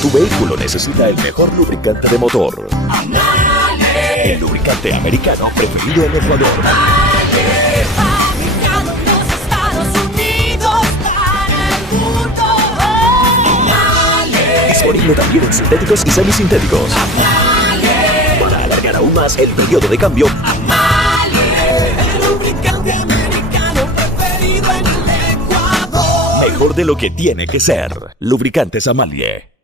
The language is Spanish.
Tu vehículo necesita el mejor lubricante de motor. Amalie. El lubricante americano preferido en Ecuador. Amalie. Fabricado en los Estados Unidos para el mundo. Amalie. Disponible también en sintéticos y semisintéticos. Amalie. Para alargar aún más el periodo de cambio, Amalie. El lubricante americano preferido en el Ecuador. mejor de lo que tiene que ser. Lubricantes Amalie.